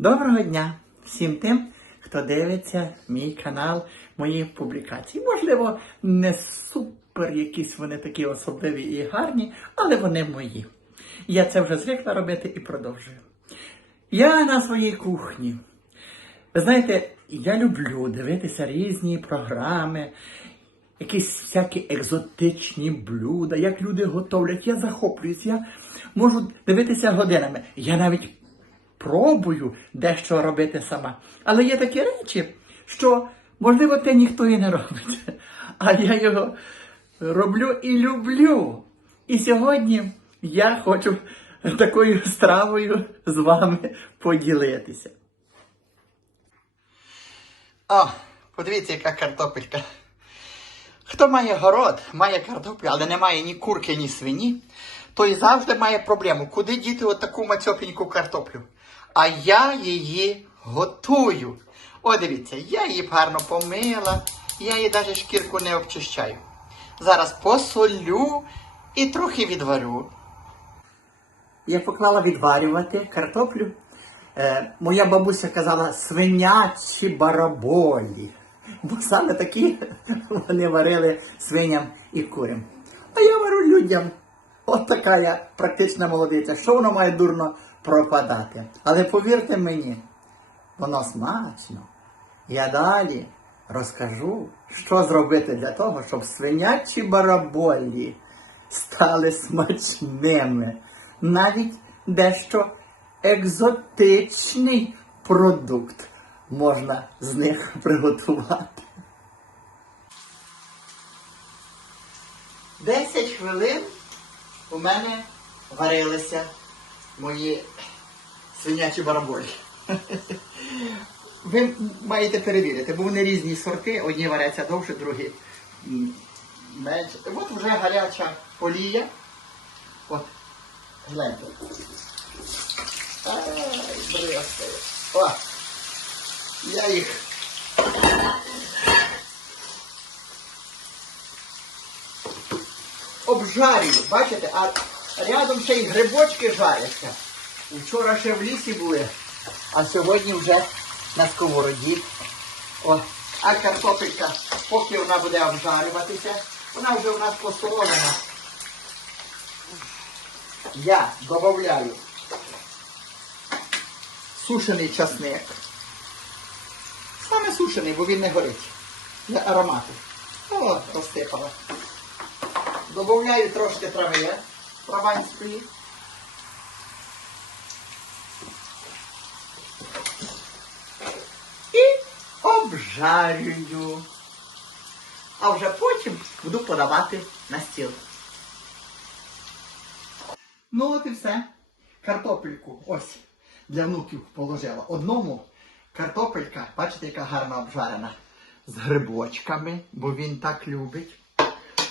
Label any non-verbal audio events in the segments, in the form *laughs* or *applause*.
Доброго дня всім тим, хто дивиться мій канал, мої публікації. Можливо, не супер якісь вони такі особливі і гарні, але вони мої. Я це вже звикла робити і продовжую. Я на своїй кухні. Ви знаєте, я люблю дивитися різні програми, якісь всякі екзотичні блюда, як люди готовлять. Я захоплююсь, я можу дивитися годинами. Я навіть пробую дещо робити сама. Але є такі речі, що, можливо, те ніхто і не робить. *laughs* А я його роблю і люблю. І сьогодні я хочу такою стравою з вами поділитися. О, подивіться, яка картопелька. Хто має город, має картоплю, але не має ні курки, ні свині, той завжди має проблему, куди діти отаку мацьопеньку картоплю. А я її готую. О, дивіться, я її гарно помила, я її навіть шкірку не обчищаю. Зараз посолю і трохи відварю. Я поклала відварювати картоплю. Е, моя бабуся казала свинячі бараболі. Бо саме такі вони варили свиням і курям. А я варю людям. От така я практична молодиця. Що воно має дурно пропадати? Але повірте мені, воно смачно. Я далі розкажу, що зробити для того, щоб свинячі бараболі стали смачними. Навіть дещо екзотичний продукт можна з них приготувати. 10 хвилин у мене варилися мої свинячі бараболі. Ви маєте перевірити, бо вони різні сорти, одні варяться довше, другі менше. От вже гаряча олія. От, гляньте. Ай, бризкає. О! Я їх. Обжарюю, бачите, а рядом ще й грибочки жаряться. Вчора ще в лісі були, а сьогодні вже на сковороді. О, а картопелька, поки вона буде обжарюватися, вона вже у нас посолена. Я додаю сушений часник. Саме сушений, бо він не горить. Для аромату. О, розсипала. Добавляю трошки трави прованської. І обжарюю. А вже потім буду подавати на стіл. Ну от і все. Картопельку ось для внуків положила. Одному картопелька, бачите, яка гарно обжарена, з грибочками, бо він так любить.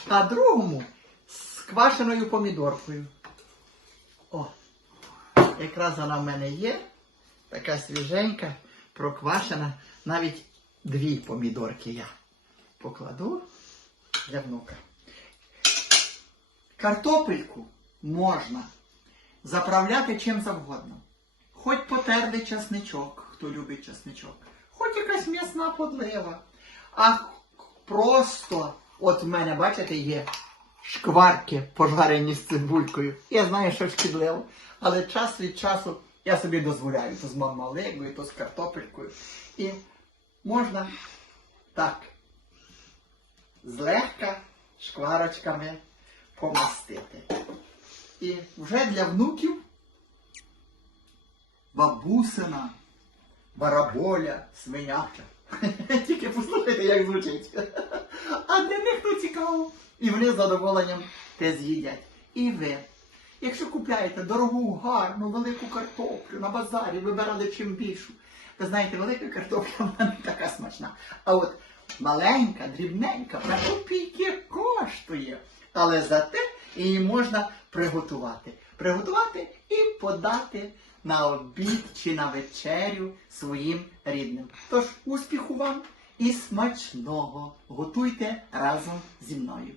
А другому з квашеною помідоркою. О, якраз вона в мене є. Така свіженька, проквашена. Навіть дві помідорки я покладу для внука. Картопельку можна заправляти чим завгодно. Хоч потертий часничок, хто любить часничок, хоч якась м'ясна подлива. А просто, от в мене, бачите, є шкварки пожарені з цибулькою. Я знаю, що шкідливо, але час від часу я собі дозволяю то з мамалигою, то з картопелькою. І можна так злегка шкварочками помастити. І вже для внуків бабусина, бараболя, свиняча. *laughs* Тільки послухайте, як звучить. А для них то цікаво. І вони з задоволенням те з'їдять. І ви. Якщо купляєте дорогу, гарну, велику картоплю на базарі, вибирали чим більшу. Ви знаєте, велика картопля вона не така смачна. А от маленька, дрібненька, на копійки коштує. Але зате її можна приготувати. Приготувати і подати на обід чи на вечерю своїм рідним. Тож успіху вам і смачного! Готуйте разом зі мною.